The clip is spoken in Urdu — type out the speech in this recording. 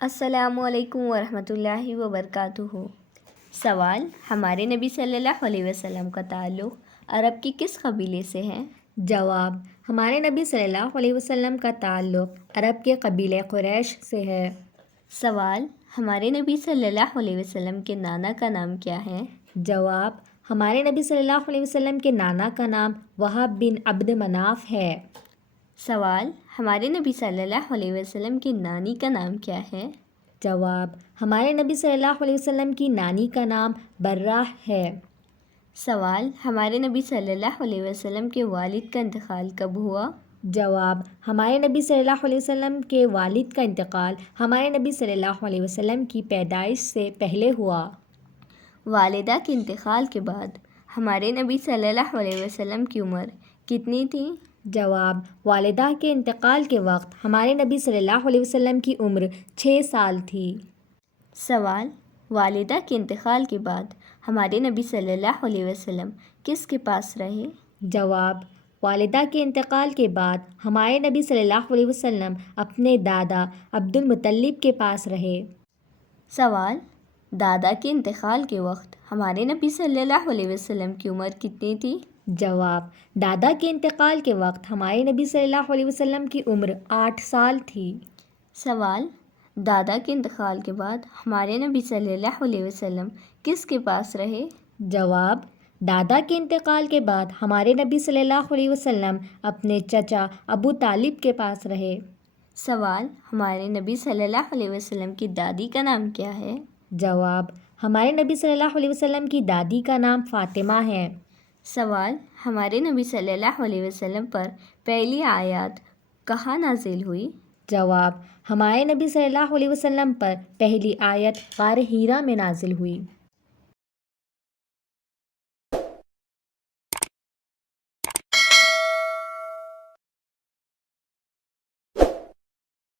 السلام علیکم ورحمۃ اللہ وبرکاتہ۔ سوال: ہمارے نبی صلی اللہ علیہ وسلم کا تعلق عرب کی کس قبیلے سے ہے؟ جواب: ہمارے نبی صلی اللہ علیہ وسلم کا تعلق عرب کے قبیلے قریش سے ہے۔ سوال: ہمارے نبی صلی اللہ علیہ وسلم کے نانا کا نام کیا ہے؟ جواب: ہمارے نبی صلی اللہ علیہ وسلم کے نانا کا نام وہب بن عبد مناف ہے۔ سوال: ہمارے نبی صلی اللہ علیہ وسلم کی نانی کا نام کیا ہے؟ جواب: ہمارے نبی صلی اللہ علیہ وسلم کی نانی کا نام برہ ہے۔ سوال: ہمارے نبی صلی اللہ علیہ وسلم کے والد کا انتقال کب ہوا؟ جواب: ہمارے نبی صلی اللہ علیہ وسلم کے والد کا انتقال ہمارے نبی صلی اللہ علیہ وسلم کی پیدائش سے پہلے ہوا۔ والدہ کے انتقال کے بعد ہمارے نبی صلی اللہ علیہ وسلم کی عمر کتنی تھی؟ جواب: والدہ کے انتقال کے وقت ہمارے نبی صلی اللہ علیہ وسلم کی عمر 6 سال تھی۔ سوال: والدہ کے انتقال کے بعد ہمارے نبی صلی اللہ علیہ وسلم کس کے پاس رہے؟ جواب: والدہ کے انتقال کے بعد ہمارے نبی صلی اللہ علیہ وسلم اپنے دادا عبد المطلب کے پاس رہے۔ سوال: دادا کے انتقال کے وقت ہمارے نبی صلی اللہ علیہ وسلم کی عمر کتنی تھی؟ جواب: دادا کے انتقال کے وقت ہمارے نبی صلی اللہ علیہ وسلم کی عمر 8 سال تھی۔ سوال: دادا کے انتقال کے بعد ہمارے نبی صلی اللہ علیہ وسلم کس کے پاس رہے؟ جواب: دادا کے انتقال کے بعد ہمارے نبی صلی اللہ علیہ وسلم اپنے چچا ابو طالب کے پاس رہے۔ سوال: ہمارے نبی صلی اللہ علیہ وسلم کی دادی کا نام کیا ہے؟ جواب: ہمارے نبی صلی اللہ علیہ وسلم کی دادی کا نام فاطمہ ہے۔ سوال: ہمارے نبی صلی اللہ علیہ وسلم پر پہلی آیات کہاں نازل ہوئی؟ جواب: ہمارے نبی صلی اللہ علیہ وسلم پر پہلی آیت غار حرا میں نازل ہوئی۔